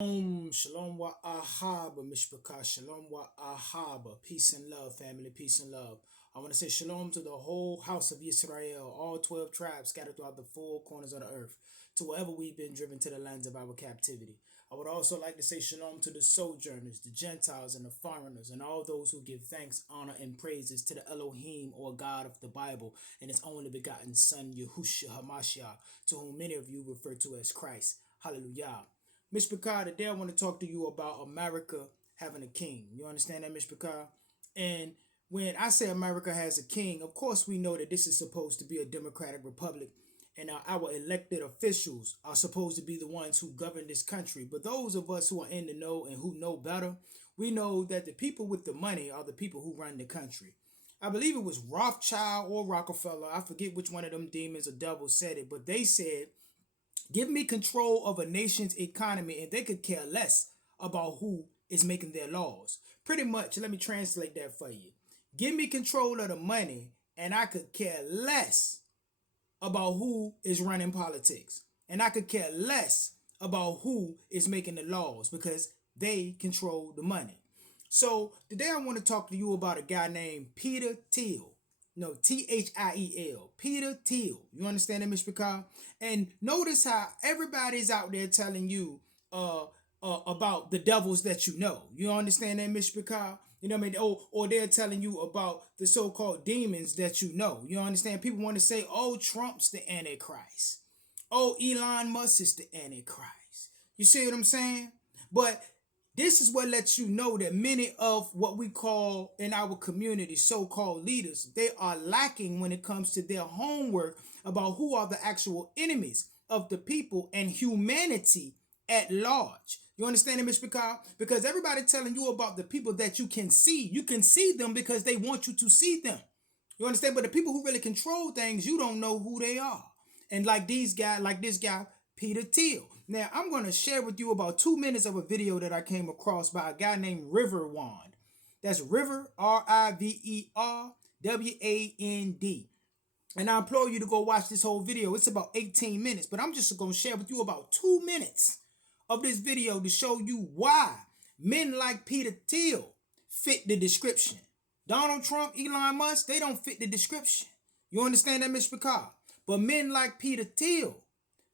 Shalom wa ahaba, mishpaka, shalom wa ahaba. Peace and love, family, peace and love. I want to say shalom to the whole house of Israel, all 12 tribes scattered throughout the four corners of the earth, to wherever we've been driven to the lands of our captivity. I would also like to say shalom to the sojourners, the Gentiles, and the foreigners, and all those who give thanks, honor, and praises to the Elohim, or God of the Bible, and His only begotten Son, Yahushua HaMashiach, to whom many of you refer to as Christ. Hallelujah. Miss Picard, today I want to talk to you about America having a king. You understand that, Miss Picard? And when I say America has a king, of course we know that this is supposed to be a democratic republic, and our elected officials are supposed to be the ones who govern this country. But those of us who are in the know and who know better, we know that the people with the money are the people who run the country. I believe it was Rothschild or Rockefeller. I forget which one of them demons or devils said it, but they said, give me control of a nation's economy and they could care less about who is making their laws. Pretty much, let me translate that for you. Give me control of the money and I could care less about who is running politics. And I could care less about who is making the laws because they control the money. So today I want to talk to you about a guy named Peter Thiel. No, Thiel. Peter Thiel. You understand that, Mr. Picard? And notice how everybody's out there telling you about the devils that you know. You understand that, Mr. Picard? You know what I mean? Or they're telling you about the so-called demons that you know. You understand? People want to say, oh, Trump's the Antichrist. Oh, Elon Musk is the Antichrist. You see what I'm saying? But this is what lets you know that many of what we call in our community so-called leaders, they are lacking when it comes to their homework about who are the actual enemies of the people and humanity at large. You understand it, Mr. Picard? Because everybody telling you about the people that you can see them because they want you to see them. You understand? But the people who really control things, you don't know who they are. And like these guys, like this guy, Peter Thiel. Now, I'm going to share with you about 2 minutes of a video that I came across by a guy named River Wand. That's River, Riverwand. And I implore you to go watch this whole video. It's about 18 minutes, but I'm just going to share with you about 2 minutes of this video to show you why men like Peter Thiel fit the description. Donald Trump, Elon Musk, they don't fit the description. You understand that, Mr. Picard? But men like Peter Thiel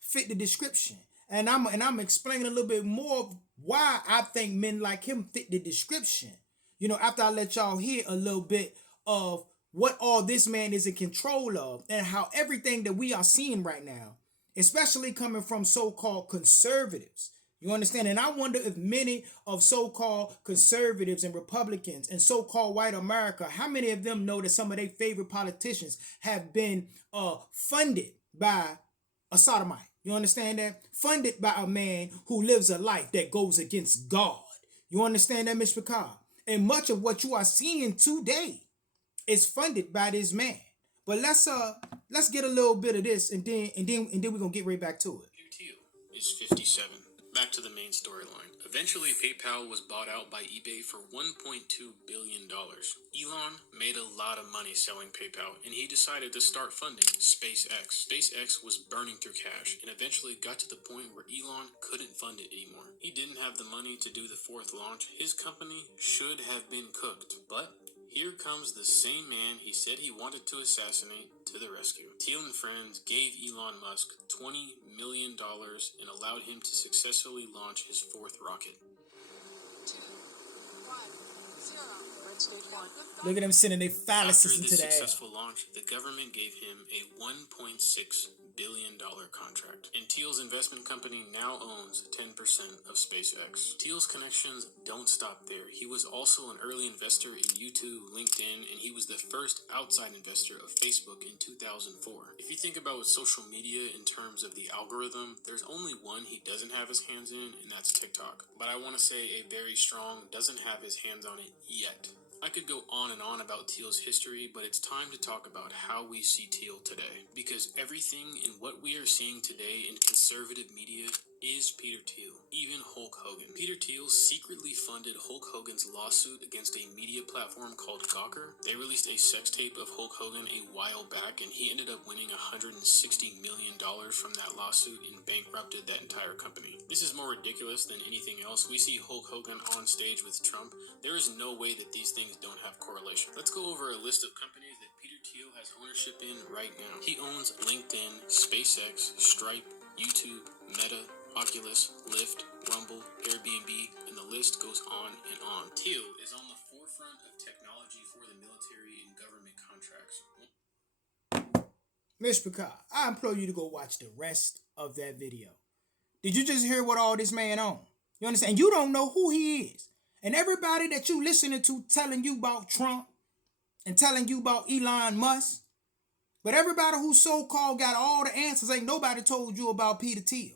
fit the description. And I'm explaining a little bit more of why I think men like him fit the description. You know, after I let y'all hear a little bit of what all this man is in control of and how everything that we are seeing right now, especially coming from so-called conservatives. You understand? And I wonder if many of so-called conservatives and Republicans and so-called white America, how many of them know that some of their favorite politicians have been funded by a sodomite? You understand that? Funded by a man who lives a life that goes against God. You understand that, Mr. Picard? And much of what you are seeing today is funded by this man. But let's get a little bit of this and then we're gonna get right back to it. Peter Thiel is 57. Back to the main storyline. Eventually, PayPal was bought out by eBay for $1.2 billion. Elon made a lot of money selling PayPal, and he decided to start funding SpaceX. SpaceX was burning through cash, and eventually got to the point where Elon couldn't fund it anymore. He didn't have the money to do the fourth launch. His company should have been cooked, but here comes the same man he said he wanted to assassinate to the rescue. Thiel and friends gave Elon Musk $20 million and allowed him to successfully launch his fourth rocket. 2, 1, 0. Red state 1. Look at them sending their After phalluses this into the air. successful launch, the government gave him a $1.6 billion contract, and Thiel's investment company now owns 10% of SpaceX. Thiel's connections don't stop there. He was also an early investor in YouTube, LinkedIn, and he was the first outside investor of Facebook in 2004. If you think about social media in terms of the algorithm, there's only one he doesn't have his hands in, and that's TikTok. But I want to say a very strong doesn't have his hands on it yet. I could go on and on about Thiel's history, but it's time to talk about how we see Thiel today. Because everything in what we are seeing today in conservative media is Peter Thiel, even Hulk Hogan. Peter Thiel secretly funded Hulk Hogan's lawsuit against a media platform called Gawker. They released a sex tape of Hulk Hogan a while back, and he ended up winning $160 million from that lawsuit and bankrupted that entire company. This is more ridiculous than anything else. We see Hulk Hogan on stage with Trump. There is no way that these things don't have correlation. Let's go over a list of companies that Peter Thiel has ownership in right now. He owns LinkedIn, SpaceX, Stripe, YouTube, Meta, Oculus, Lyft, Rumble, Airbnb, and the list goes on and on. Thiel is on the forefront of technology for the military and government contracts. Mishpachah, I implore you to go watch the rest of that video. Did you just hear what all this man on? You understand? You don't know who he is. And everybody that you listening to telling you about Trump and telling you about Elon Musk, but everybody who so-called got all the answers, ain't nobody told you about Peter Thiel.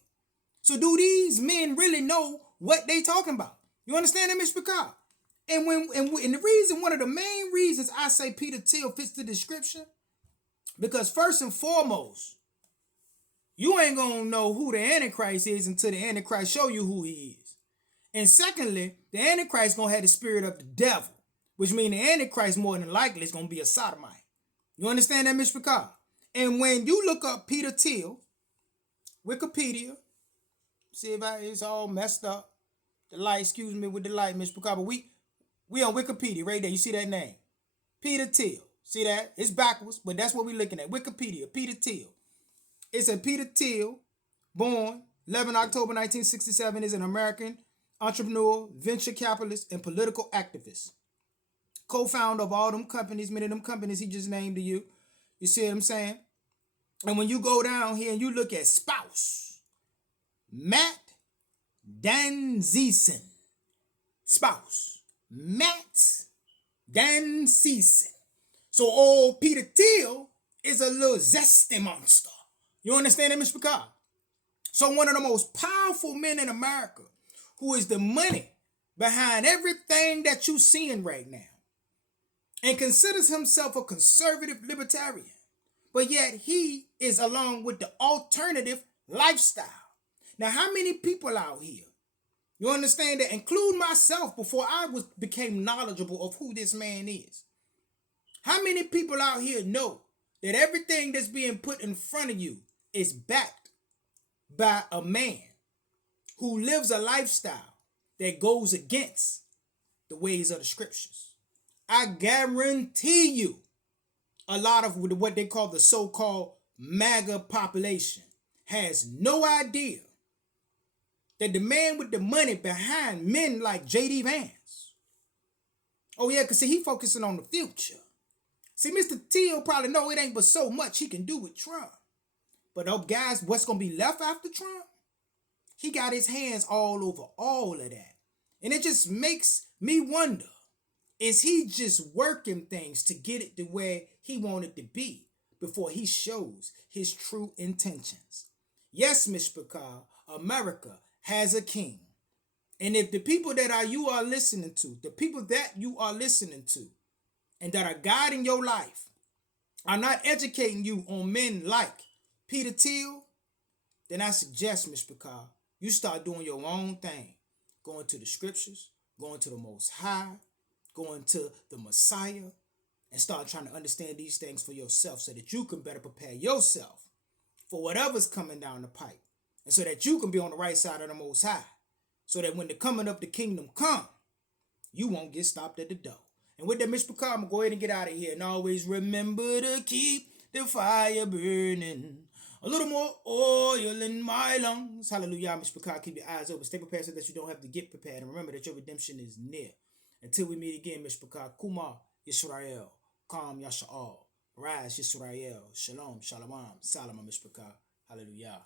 So do these men really know what they talking about? You understand that, Mr. Picard? And the reason, one of the main reasons I say Peter Thiel fits the description, because first and foremost, you ain't gonna know who the Antichrist is until the Antichrist show you who he is. And secondly, the Antichrist gonna have the spirit of the devil, which means the Antichrist more than likely is gonna be a sodomite. You understand that, Mr. Picard? And when you look up Peter Thiel, Wikipedia, see if it's all messed up. The light, excuse me with the light, Mr. Picard, but we on Wikipedia right there. You see that name? Peter Thiel. See that? It's backwards, but that's what we're looking at. Wikipedia, Peter Thiel. It's a Peter Thiel, born 11 October 1967, is an American entrepreneur, venture capitalist, and political activist. Co-founder of all them companies, many of them companies he just named to you. You see what I'm saying? And when you go down here and you look at spouse, Matt Danziesen. Spouse, Matt Danziesen. So old Peter Thiel is a little zesty monster. You understand that, Mr. Picard? So one of the most powerful men in America, who is the money behind everything that you're seeing right now, and considers himself a conservative libertarian, but yet he is along with the alternative lifestyle. Now, how many people out here, you understand that, include myself before I became knowledgeable of who this man is, how many people out here know that everything that's being put in front of you is backed by a man who lives a lifestyle that goes against the ways of the scriptures? I guarantee you a lot of what they call the so-called MAGA population has no idea that the man with the money behind men like J.D. Vance. Oh yeah, because see, he focusing on the future. See, Mr. Thiel probably know it ain't but so much he can do with Trump. But guys, what's going to be left after Trump? He got his hands all over all of that. And it just makes me wonder, is he just working things to get it the way he wanted to be before he shows his true intentions? Yes, Ms. Picard, America has a king. And if the people that you are listening to, the people that you are listening to and that are guiding your life are not educating you on men like Peter Thiel, then I suggest, Ms. Picard, you start doing your own thing. Going to the scriptures, going to the Most High, going to the Messiah, and start trying to understand these things for yourself so that you can better prepare yourself for whatever's coming down the pipe, and so that you can be on the right side of the Most High, so that when the coming of the kingdom come, you won't get stopped at the door. And with that, Mr. Picard, I'm going to go ahead and get out of here, and always remember to keep the fire burning. A little more oil in my lungs. Hallelujah, Mr. Picard. Keep your eyes open. Stay prepared so that you don't have to get prepared. And remember that your redemption is near. Until we meet again, Mr. Picard. Kuma Yisrael. Kam Yasha'al. Rise Yisrael. Shalom. Shalom. Salam, Mr. Picard. Hallelujah.